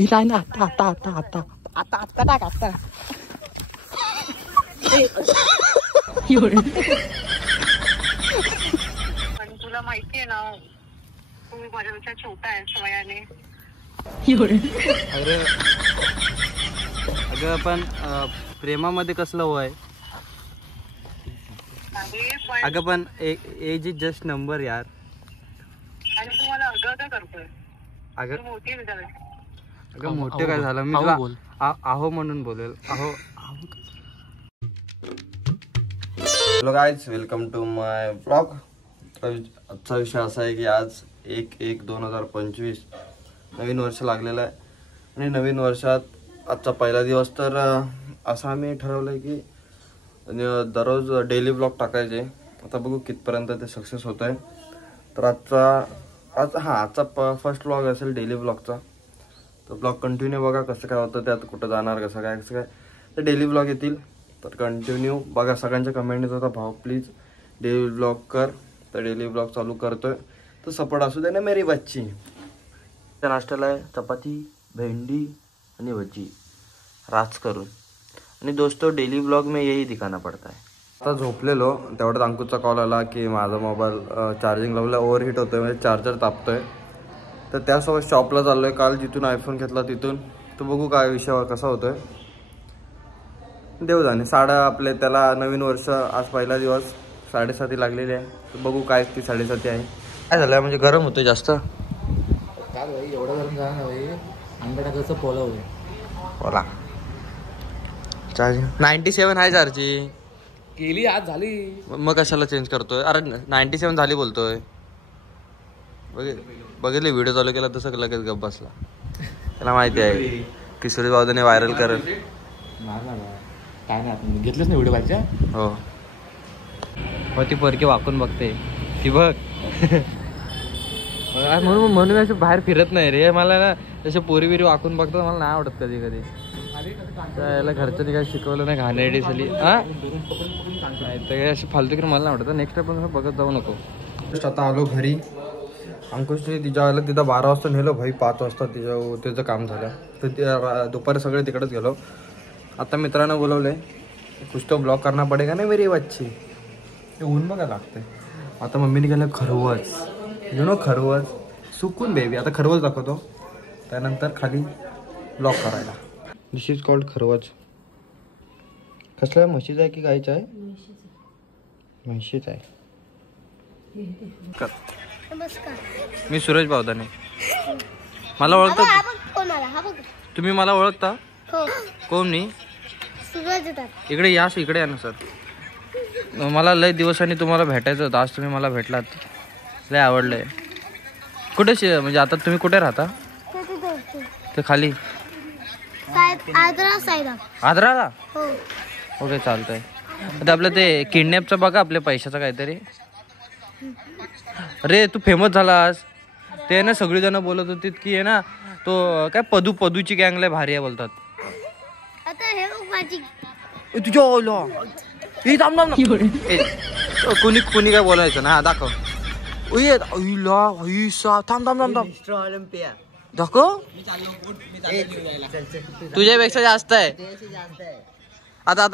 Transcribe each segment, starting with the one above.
नाही ना आता आता आता आता आता आता टाक आता. पण तुला माहितीये ना तू माझ्यापेक्षा छोटा आहे वयाने. अरे अगं पण प्रेमामध्ये कसलं वय. अगं पण एज इज जस्ट नंबर यार. आणि तू मला अगं करतोय. अगं मोठी आहे. अगं मोठे काय झालं मी तुला आहो म्हणून बोलेल. आहो. Hello guys, welcome to my blog. आजचा विषय असा आहे की आज 1/1/2025 नवीन वर्ष लागलेलं आहे. आणि नवीन वर्षात आजचा पहिला दिवस तर असं आम्ही ठरवलं आहे की दररोज डेली ब्लॉग टाकायचे. आता बघू कितपर्यंत ते सक्सेस होत आहे. तर आजचा फर्स्ट ब्लॉग असेल डेली ब्लॉगचा. तर ब्लॉग कंटिन्यू बघा कसं काय होतं, त्यात कुठं जाणार कसं काय तर डेली ब्लॉग येतील. तर कंटिन्यू बघा. सगळ्यांच्या कमेंट होता भाऊ प्लीज डेली ब्लॉग कर. तर डेली ब्लॉग चालू करतोय. तर सपोर्ट असू दे ना मेरी बच्ची. त्या नाश्त्याला आहे चपाती, भेंडी आणि भजी राज करून. आणि दोस्तों डेली ब्लॉग में यही दिखाना पड़ता है. आता झोपलेलो तेवढ्यात अंकुशचा कॉल आला की माझा मोबाईल चार्जिंग लावला ओव्हरहीट होतोय, म्हणजे चार्जर तापतोय. तर त्यासोबत शॉपला चाललोय. काल जिथून आयफोन घेतला तिथून. तर बघू काय विषय कसा होतोय. देव जाणे. साडा आपले त्याला नवीन वर्ष आज पहिला दिवस 7:30 लागलेली आहे. तर बघू काय ती 7:30 आहे. काय झालं म्हणजे गरम होतोय जास्त. काय भाई एवढं गरम झालं ना भाई. अंडा टाकायचं पोलाव बोला. चार्जिंग 97 आहे चार्जिंग. केली आज झाली. मग कशाला चेंज करतोय. अरे 97 झाली बोलतोय. बघितले व्हिडिओ चालू केला तसं लगेच गप बसला. त्याला माहिती आहे की सुरेश बावधने व्हायरल करेल. काय नाही घेतलंच नाही व्हिडिओ पाहिजे. हो मग ती परकी वाकून बघते ती बघ. म्हणून असं बाहेर फिरत नाही रे. मला ना तसे पोरी बिरी वाकून बघतात मला नाही आवडत कधी कधी. त्याला घरचं काय शिकवलं नाही घाणेरडी झाली. अशी फालतू की मला नाही आवडत. नेक्स्ट टाइम पण बघत जाऊ नको. आता आलो घरी. अंकुशने तिच्या आलं तिथं 12 वाजता नेलं भाई. 5 वाजता त्याचं काम झालं. तर दुपारी सगळे तिकडेच गेलो. आता मित्रांनो बोलवले कुछ तो ब्लॉग करना पडेगा ना मेरी बच्ची. ते ऊन बघा लागतंय. आता मम्मीने केलं खरवस. खरवस सुकून बेबी. आता खरवस दाखवतो त्यानंतर खाली ब्लॉग करायला. दिस इज कॉल्ड खरवस. कसला म्हशीचा आहे की गायचा आहे. म्हशीचा आहे. नमस्कार, मी सुरेश बावधने. मला ओळखता तुम्ही. मला ओळखता कोण मी. इकडे या इकडे या ना सर. मला लय दिवसांनी तुम्हाला भेटायचं होतं. आज तुम्ही मला भेटलात. लय आवडलंय. कुठे म्हणजे आता तुम्ही कुठे राहता. ते खाली आदराला. ओके चालतंय. आता आपलं ते किडनॅपचं बघा आपल्या पैशाचं काहीतरी. अरे तू फेमस झालास. ते ना सगळी जण बोलत होती की आहे ना तो काय पदूची गँग लय भारी आहे बोलतात. तुझ्या कोणी काय बोलायचं ना. दाखव. थांब दाखव. तुझ्यापेक्षा जास्त आहे. आता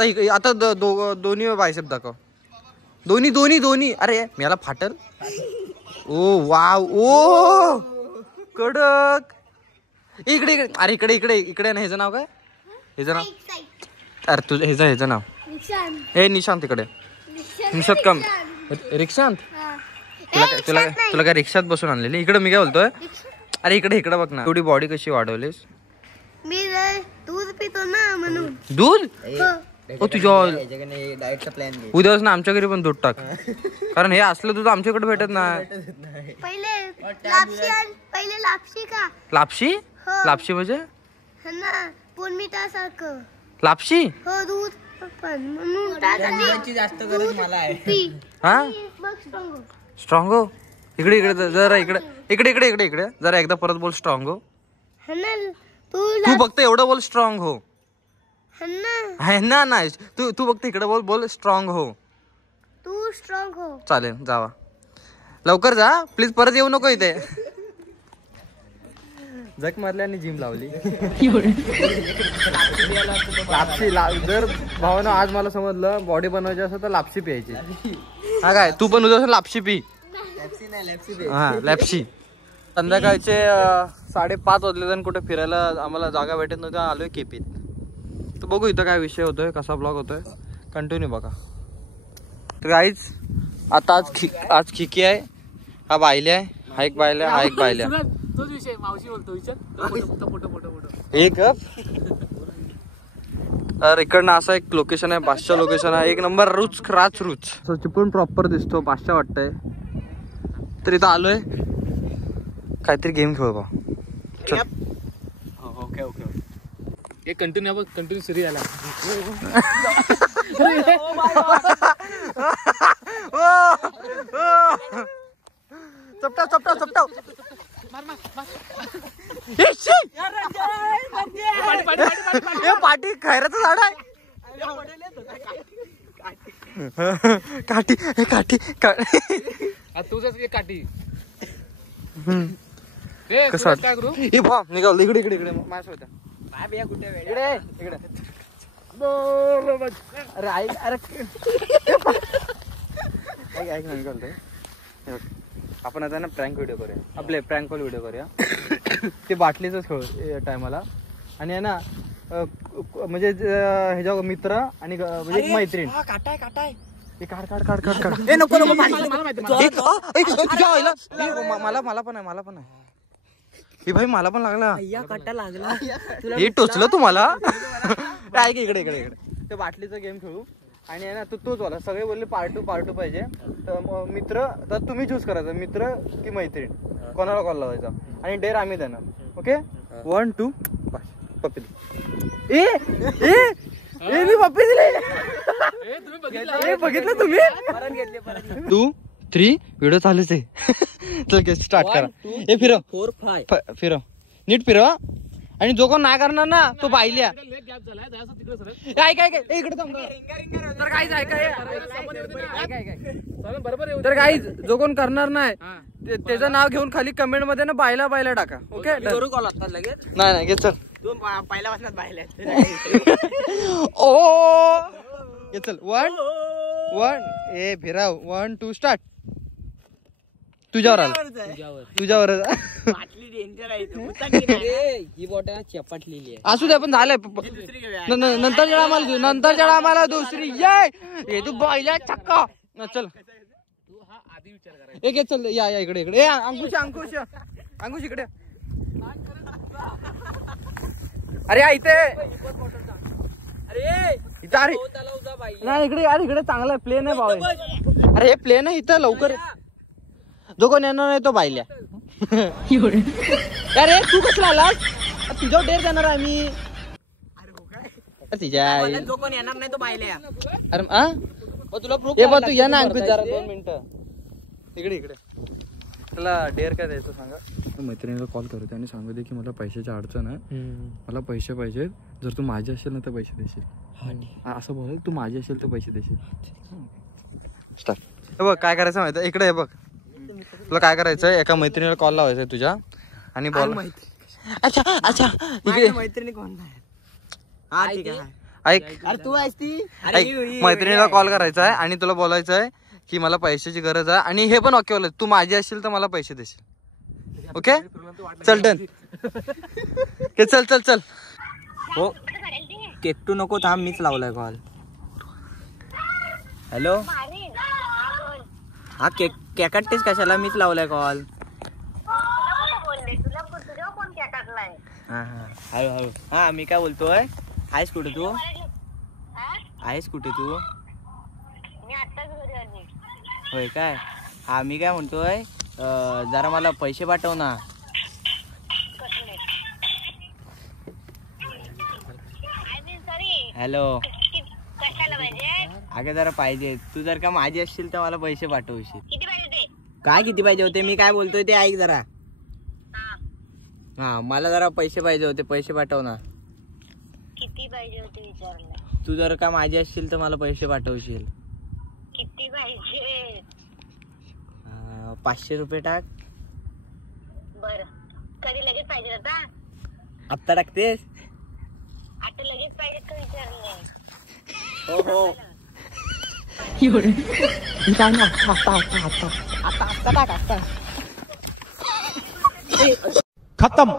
दोन्ही बायसेप दाखव. दोन्ही. अरे मला फाटल. ओ वाव ओ कडक. इकडे अरे इकडे ना. ह्याचं नाव काय. ह्याचं नाव अरे तुझं ह्याचं नाव हे निशांत. इकडे निशांत कम. रिक्षांत. तुला काय रिक्षात बसून आणलेली. इकडे मी काय बोलतोय. अरे इकडे बघ ना. एवढी बॉडी कशी वाढवलीस. मी दूध पितो ना म्हणून. दूध. तुझ्या उद्यापासून आमच्या घरी पण दूध टाक. कारण हे असलं दूध आमच्याकडे भेटत नाही. पहिले लापशी म्हणजे लापशी. हो दूध पण म्हणून जास्त गरज मला आहे. हा स्ट्रॉंग हो. इकडे जरा इकडे जरा एकदा परत बोल. स्ट्रॉंग हो. तू फक्त एवढं बोल स्ट्रॉंग हो. है ना नाही तू फक्त इकडे बोल स्ट्रॉंग हो. तू स्ट्रॉंग हो. चालेल जावा लवकर जा प्लीज. परत येऊ नको इथे. जग मारली आणि जिम लावली. लापशी जर भावानं आज मला समजलं बॉडी बनवायची असं तर लापशी प्यायची. हा काय तू पण उद्या लापशी पी. हा लॅप्सी. संध्याकाळचे 5:30 वाजले आणि कुठे फिरायला आम्हाला जागा भेटत नव्हती. आलोय केपीत. तर बघू इथं काय विषय होतोय, कसा ब्लॉग होतोय, कंटिन्यू बघा. तर गाईज आता आज खिकी आहे, हा बायले आहे, हा एक बायले हा एक बायले. तोच विषय मावशी बोलतो विचार एक तर इकडनं असं एक लोकेशन आहे, बादशाह लोकेशन आहे, एक नंबर रुच राच रुच. चिपळूण प्रॉपर दिसतो, बादशाह वाटतंय. तर इथं आलोय काहीतरी गेम खेळू बा. ओके ओके एक कंटिन्यू सुरू आला. चपटा चपटा चपटा. पाठी खैराचं झाड आहे. काठी काठी तुझंच एक काठी. कसं काय करू निघाल इकडे इकडे इकडे माझ्या इकडे इकडे. अरे ऐक अरे ऐक ना निघालतोय. आपण आता ना प्रँक व्हिडिओ करूया, आपले प्रँक कॉल व्हिडिओ करूया. ते बाटलीच खेळू टायमाला. आणि आहे ना म्हणजे ह्याच्या मित्र आणि म्हणजे एक मैत्रीण. काटाय काटाय काढ काढ काढ काढ काढ. नको नको मला पण आहे. हे भाई मला पण लागला. हे टोचलं तुम्हाला. ऐक इकडे इकडे इकडे. ते बाटलीचा गेम खेळू. आणि आहे ना तोच वाला. सगळे बोलले पार्ट टू पाहिजे. तर मित्र तर तुम्ही चूज करायचं, मित्र की मैत्रीण, कोणाला कॉल लावायचा. आणि डेअर आम्ही देणार. ओके 1 2 पप्पी. ए मी पप्पी दिली. बघितलं तुम्ही. 2 3 व्हिडिओ चालूच आहे. चल स्टार्ट करा. हे फिरव 4 5 फिरव नीट फिरव. आणि जो कोण नाही करणार ना तो पाहिल्या. इकडे तर काहीच तर काहीच जो कोण करणार नाही त्याचं नाव घेऊन खाली कमेंट मध्ये ना बायला टाका. ओके नाही घे चल. पहिल्या वाजण्यात बायला ओ चल 1 ए फिराव 1 2 स्टार्ट. तुझ्यावर आला तुझ्यावर. ही बॉटल चपाटलेली आहे. असू दे पण झालंय. नंतरच्या आम्हाला दुसरी ये तू बायला चक्का. चल एक चल या इकडे इकडे. अंकुश इकडे. अरे इथे अरे नाही इकडे यार. इकडे चांगला प्लेन आहे भाऊ. अरे हे प्लेन आहे इथं. लवकर जो कोण येणार नाही तो बायल्या. अरे तू कसला आलास. तुझ्यावर डेअर देणार आहे मी. तिच्या जो कोण येणार नाही तो बायला. अरे तुला तू या ना अंकुश जरा 2 मिनिटं. इकडे त्याला डेअर काय द्यायचं सांगा. मैत्रिणीला कॉल करते आणि सांगू दे की मला पैशाची अडचण आहे, मला पैसे पाहिजे. जर तू माझी असेल ना तर पैसे देशील. असं बोल. तू माझी असेल तर पैसे देशील. स्टार्ट. हे बघ काय करायचं माहिती. इकडे हे बघ. तुला काय करायचंय एका मैत्रिणीला कॉल लावायचा तुझ्या आणि बोल. अच्छा मैत्रिणी कोण नाही. ऐक अरे तू आहेस ती. मैत्रिणीला कॉल करायचा आहे आणि तुला बोलायचं आहे की मला पैशाची गरज आहे. आणि हे पण ओके बोल. तू माझी असेल तर मला पैसे देशील. ओके चल डन. चल हो केकटू नको थांब. मीच लावलाय कॉल. हॅलो हा केकटतेस कशाला. मीच लावलाय कॉल. हळू हा मी काय बोलतोय. आहेस कुठे तू. होय काय. हा मी काय म्हणतोय जरा मला पैसे पाठव ना. हॅलो अगं जरा पाहिजे. तू जर का माझी असशील तर मला पैसे पाठवशील. काय किती पाहिजे होते. मी काय बोलतोय ते ऐक जरा. हा मला जरा पैसे पाहिजे होते. पैसे पाठव ना. किती पाहिजे होते विचारलं. तू जर का माझी असशील तर मला पैसे पाठवशील. किती पाहिजे. 500 रुपये टाक. बरं कधी लगेच पाहिजे आता. आत्ता टाकतेस? आता लगेच पाहिजे का विचारलं? हो हो आता टाक आता. खत्म.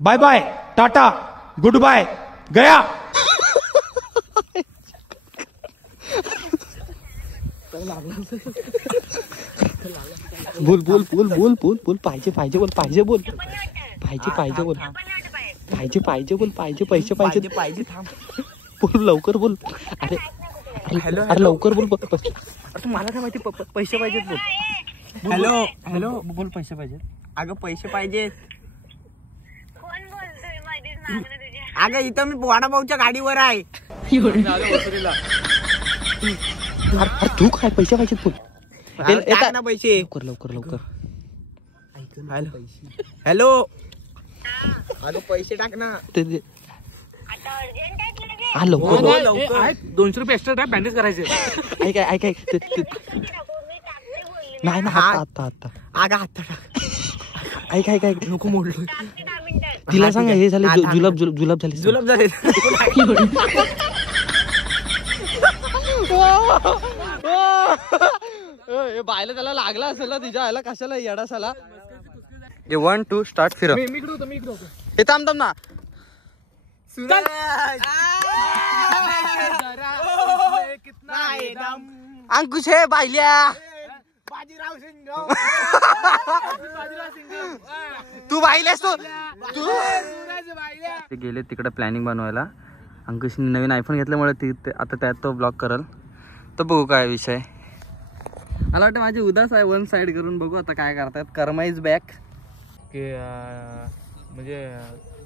Bye bye tata goodbye गया. बोल बोल बोल बोल बोल बोल पाहिजे पाहिजे बोल पाहिजे बोल पाहिजे पाहिजे बोल पाहिजे पाहिजे बोल पाहिजे पैसे पाहिजे पाहिजे थांब बोल लवकर बोल. अरे हॅलो अरे लवकर बोल. अरे मला काय माहिती पैसे पाहिजेत बोल. हॅलो हॅलो बोल पैसे पाहिजेत. अगं पैसे पाहिजेत. कोण बोलतोय मध्येच मागणं तुझ्या? अगं इथं मी वडापावच्या गाडीवर आहे. अरे तू काय पैसे पाहिजेत बोल. टाक ना पैसे लवकर लवकर लवकर. हॅलो हॅलो अगं पैसे टाक ना. आता अर्जंट आहे तुला? हा लवकर लवकर. 200 रुपये एक्स्ट्रा टाक बँडेज करायचे. ऐक ऐक ऐक मी टाकते बोलले. नाही ना आता आता अगं आता टाक. ऐक ऐक ऐक नको मोडलो. टाकते 10 मिनिटात. तिला सांग हे झाले जुलाब जुलाब झाले जुलाब झाले. बायला त्याला लागला असेल ना तिच्या आयला कशाला येडा साला. 1 2 स्टार्ट फिर. मी इकडे होतो मी इकडे होतो. हे थांब थांब ना. अंकुश हे बायल्या. तू बायल्यास तू ते गेले तिकडे प्लॅनिंग बनवायला. अंकुशने नवीन आयफोन घेतल्यामुळे आता त्यात तो ब्लॉग करल. तर बघू काय विषय. मला वाटतं माझी उदास आहे वन साइड करून. बघू आता काय करतायत. कर्मा इज बॅक. की म्हणजे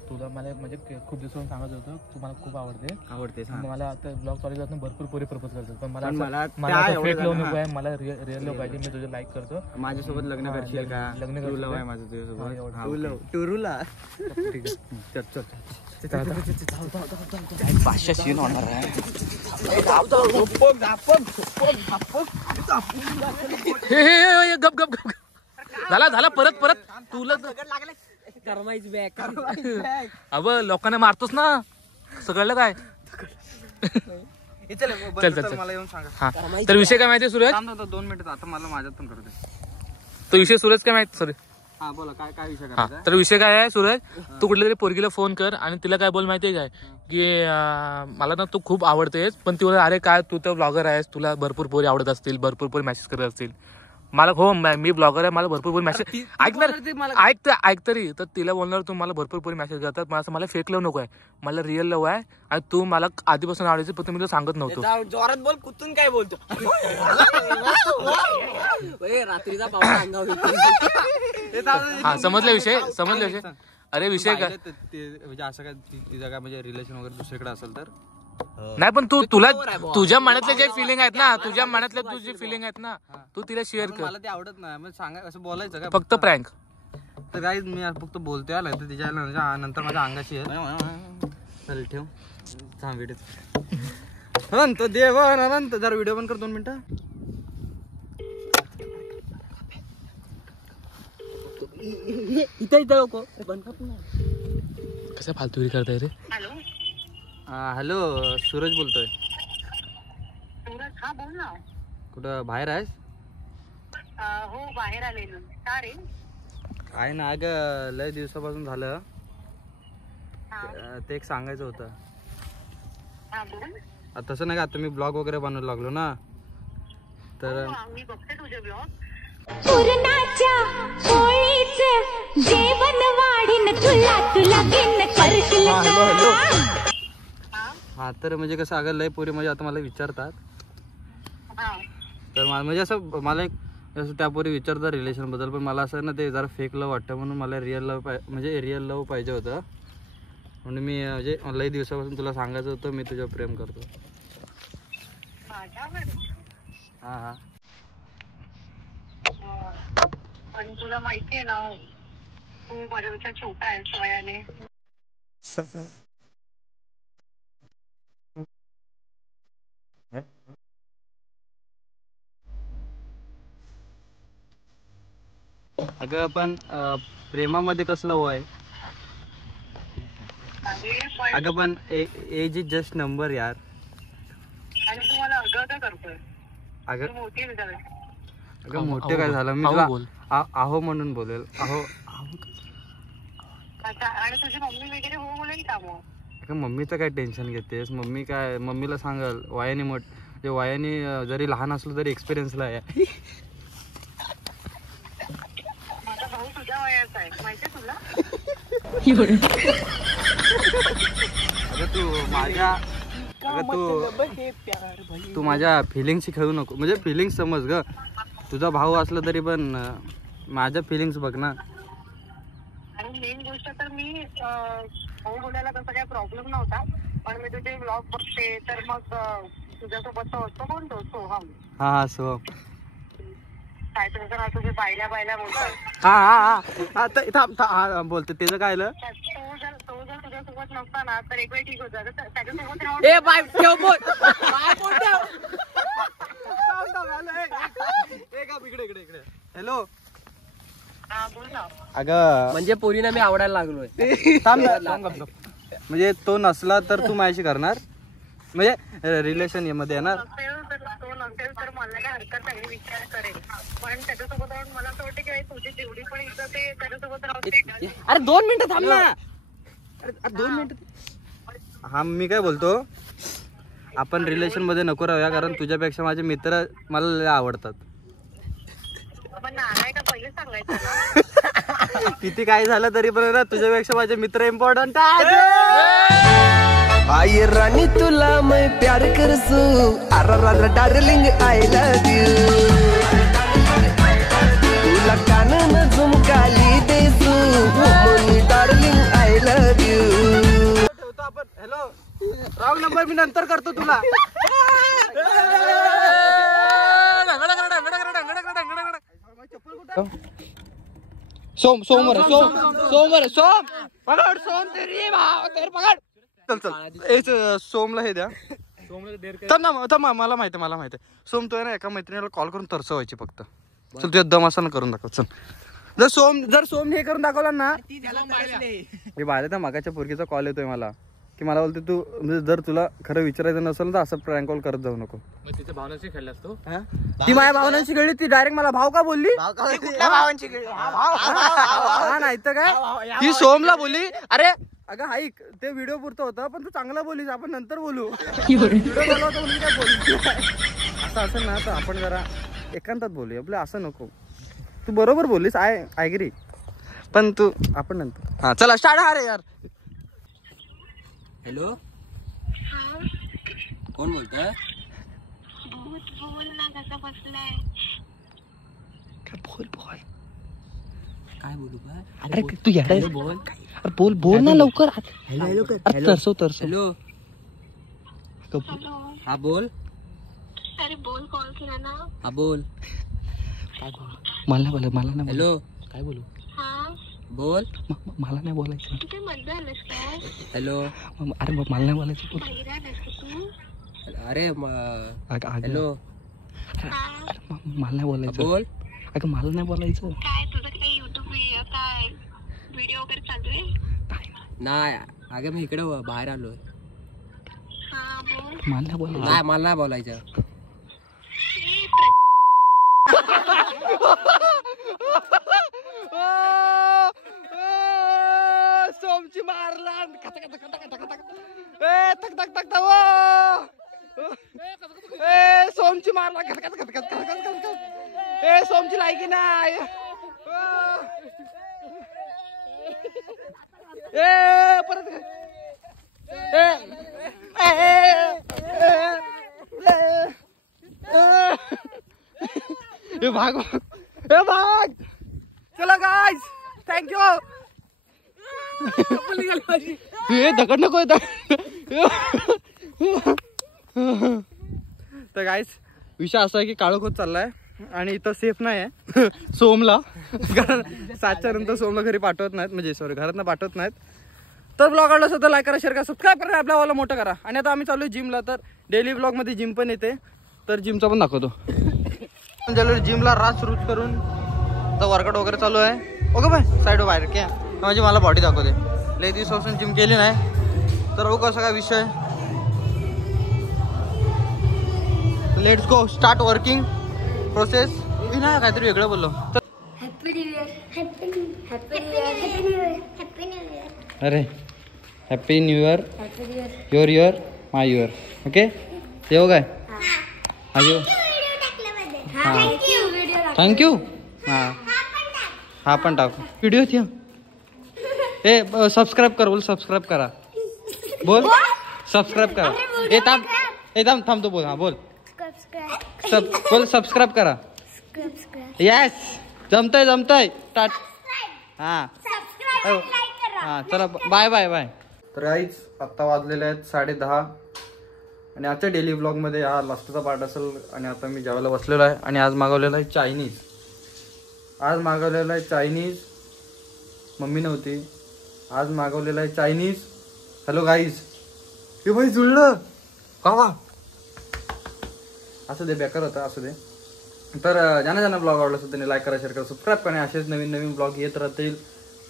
तुला मला म्हणजे खूप दिवसांनी सांगायचं होतं तू मला खूप आवडते. मला आता ब्लॉग चालू करताना भरपूर पोरी प्रपोज करतात पण मला फेक लव्ह नको आहे. मला रिअल लव्ह पाहिजे. मी तुझं लाईक करतो. माझ्यासोबत लग्न करशील का? लग्न करतो आहे माझं तुझ्यासोबत. टुरूला ठीक आहे. 500 सीन होणार आहे. गप गप गप झाला परत तुला अब लोकांना मारतोस ना सगळं काय. चल मला येऊन सांगा. हा तर विषय काय माहितीये सूरज? 2 मिनिटं आता मला माझ्यात पण करू दे. तो विषय सूरज काय माहिती? सॉरी हा बोला काय काय विषय हा करायचा? तर विषय काय आहे सूरज, तू कुठल्या तरी पोरगीला फोन कर आणि तिला काय बोल माहितीये काय की मला ना तू खूप आवडतेस पण ती बोला अरे काय तू तर ब्लॉगर आहेस तुला भरपूर पोरी आवडत असतील भरपूर पोरी मेसेज करत असतील. मला हो मी ब्लॉगर आहे मला भरपूर पोरी मेसेज ऐक तरी तर तिला बोलणार तू मला भरपूर पोरी मेसेज करतात मला असं मला फेक लव्ह नको आहे मला रिअल लव्ह आहे आणि तू मला आधीपासून आवडायची पण मी तुला सांगत नव्हतो. जोरात बोल कुठून काय बोलतो रात्रीचा हा समजला विषय अरे विषय काय म्हणजे असं काय तिचं काय म्हणजे रिलेशन वगैरे दुसरीकडे असेल तर नाही पण तुला तुझ्या मनातले जे फिलिंग आहेत ना तुझ्या मनातले तुझी फिलिंग आहेत ना तू तिला शेअर कर. मला ते आवडत नाही मग सांगा असं बोलायचं का फक्त प्रँक. तर काही मी फक्त बोलतोय आला तर तिच्या नंतर माझ्या अंगाशी आहे. चल ठेव थांब व्हिडिओ अनंत देव अनंत जरा व्हिडिओ पण कर 2 मिनिटं. इथं कसं फालतुगिरी करताय रे. हॅलो हॅलो सूरज बोलतोय. सूरज हा बोल ना. कुठं बाहेर आहेस? हो बाहेर आलेलो. का रे? काय ना अगं लय दिवसापासून झालं ते एक सांगायचं होतं. हा बोल. तसं नाही का आता मी ब्लॉग वगैरे बनवायला लागलो ना तर मी बघते तुझे ब्लॉग. पुरणाच्या पोळीचं जेवण वाढीन तुला गिन करशील का? हा तर म्हणजे कसं अगं लय पोरी म्हणजे आता मला विचारतात तर म्हणजे असं मला एक असं त्या पोरी विचारतात रिलेशन बद्दल पण मला असं ना ते जरा फेक लव्ह वाटतं म्हणून मला रिअल लव्ह म्हणजे रिअल लव्ह पाहिजे होतं म्हणून मी म्हणजे लय दिवसापासून तुला सांगायचं होतं मी तुझ्यावर प्रेम करतो. हा हा पण तुला माहितीये ना तू माझ्यापेक्षा छोटा आहेस वयाने. अगं पण प्रेमामध्ये कसलं वय? अगं पण एज इज जस्ट नंबर यार. आणि तू मला अगं करतोय. अगं तू मोठी आहे जरा. अगं मोठे काय झालं, मी तुला आहो म्हणून बोलेल. आहो. अच्छा, आणि तुझी मम्मी वगैरे हो बोलेल का मग? अगं मम्मीचं काय टेन्शन घेतेस? मम्मीला सांगाल वयाने वयाने जरी लहान असलो तरी एक्सपिरियन्सला आहे. माझा भाऊ तुझ्या वयाचा आहे माहितीये तुला? तू माझ्या फिलिंग्सशी खेळू नको. म्हणजे फिलिंग्स समज ग. तुझा भाऊ असला तरी पण माझ्या फिलिंग्स बघ ना. आणि मेन गोष्ट तर मी भाऊ बोलायला तसा काही प्रॉब्लेम नव्हता, पण मी तुझे ब्लॉग बघते तर मग तुझ्यासोबत तो कोणतो सोहम. हा सोहम. काय तुमचं नाव तुझे बायला बोलतात. हा बोलतो त्याचं काय आलं. तो जर तुझ्यासोबत नसता ना तर एक वेळ ठीक होतं. त्याच्यासोबत हॅलो. बोल ना. अगं म्हणजे पोरीना मी आवडायला लागलोय. म्हणजे तो नसला तर तू माझ्याशी करणार, म्हणजे रिलेशन मध्ये येणार. तो नसेल तर मला काय हरकत नाही, विचार करेल. पण त्याच्यासोबत राहून मला असं वाटतं की तुझी जेवढी पण इज्जत आहे त्याच्यासोबत राहून. अरे 2 मिनिटं थांब ना. अरे 2 मिनिटं. हा मी काय बोलतो, आपण रिलेशन मध्ये नको राहूया, कारण तुझ्यापेक्षा माझे मित्र मला लय आवडतात. पण नाराय का पहिले सांगायचं ना. किती काय झालं तरी पण ना तुझ्यापेक्षा माझे मित्र इम्पॉर्टंट. आई रानी तुला मैं प्यार करसू, अरे डार्लिंग आय लव यू. तुला कानन झुमकाली देसू, मोनी डार्लिंग आय लव यू. ठेवतो आपण. हॅलो, रॉंग नंबर मी नंतर करतो तुला. सोमवार पकड सोम तेरी भाव तेरी पकड. चल सोमला हे द्या. थांब मला माहिती आहे. सोम तो आहे ना एका मैत्रिणीला कॉल करून तरसवायची फक्त. चल तुझ्या दम असा करून दाखव. चल जर सोम हे करून दाखवला ना, मी बाहेर त्या मागाच्या पोरगीचा कॉल येतोय मला की मला बोलते तू म्हणजे जर तुला खरं विचारायचं नसेल तर असं प्रँक कॉल करत जाऊ नको. तिच्या भावनाशी खेळलास तो. ती माझ्या भावनांशी खेळली. ती डायरेक्ट मला भाव का बोलली. हा नाही तर काय, ती सोमला बोलली अरे अगं हाईक ते व्हिडिओ पुरतं होतं पण तू चांगला बोलीस, आपण नंतर बोलू. असं असेल ना तर आपण जरा एकांतात बोलूया. आपलं असं नको. तू बरोबर बोललीस, आय ॲग्री, पण तू आपण नंतर. हा चला स्टार्ट. हा रे यार. हॅलो, कोण बोलतोय? बोल ना, कसा बसलाय. बोल काय बोलू का? अरे तू यार बोल बोल ना लवकर. हॅलो तरसव. हॅलो. हा बोल. अरे बोल, कॉल केला ना. हा बोल. मला नाही. हॅलो. काय बोलू. हा बोल. मला नाही बोलायचं. तू काय मजा आलास काय? हॅलो. अरे मला नाही बोलायचं. बाहेर आलास का तू? अरे हॅलो. मला नाही बोलायचं. बोल. अगं मला नाही बोलायचं. काय तुझं काही युट्यूब काय व्हिडिओ वगैरे चालू आहे? नाही अगं मी इकडे बाहेर आलोय. हा बोल. मला नाही बोलायचं. नाही मला नाही बोलायचं. सोमची मारला. सोमची मारला. सोमची लायकी नाही. परत भाग. चला गाइस, थँक्यू. दगड नको. तर गाइस विषय असा आहे की काळोख होत चाललाय आणि इथं सेफ नाही आहे सोमला, कारण 7च्या नंतर सोमला घरी पाठवत नाहीत, म्हणजे सॉरी घरातनं पाठवत नाहीत. तर ब्लॉग आवडला असेल तर लाईक करा, शेअर करा, सबस्क्राईब करा, आपल्या वाला मोठं करा. आणि आता आम्ही चालू जिमला, तर डेली ब्लॉग मध्ये जिम पण येते, तर जिमचा पण दाखवतो. जिमला रात सुरू करून आता वर्कआउट वगैरे चालू आहे. ओके बाय साईड बाहेर क्या म्हणजे मला बॉडी दाखवते. लय दिवसापासून जिम केली नाही तर कसं काय विषय. Let's go start working process. मी ना काहीतरी वेगळं बोललो. Happy new year. Happy new year. Happy new year. Happy new year. अरे happy new year. Happy new year. Your your my your. Okay येऊ काय अजून थँक्यू. हां हा पण टाकू व्हिडिओ ठेव. ए सबस्क्राईब कर बोल. सबस्क्राईब करा बोल. सबस्क्राईब करा. ए थांब थांब तो बोल. हां बोल. बोल सबस्क्राईब करा. येस जमतंय स्टार्ट. हां हां चला बाय बाय बाय. तर गाईज आत्ता वाजलेले आहेत 10:30 आणि आजच्या डेली ब्लॉगमध्ये हा लास्टचा पार्ट असेल. आणि आता मी जेवायला बसलेलो आहे आणि आज मागवलेलं आहे चायनीज. मम्मी नव्हती. आज मागवलेलं आहे चायनीज. हॅलो गाईज हे भाई जुळलं का. असं दे बेकार होतं असं दे. तर ज्यांना ब्लॉग आवडला असेल त्यांनी लाईक करा, शेअर करा, सबस्क्राईब करा. असेच नवीन ब्लॉग येत राहतील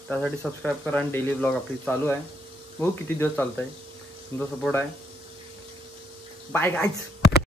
त्यासाठी सबस्क्राईब करा. आणि डेली ब्लॉग आपली चालू आहे. किती दिवस चालत आहे. तुमचा सपोर्ट आहे. Bye guys.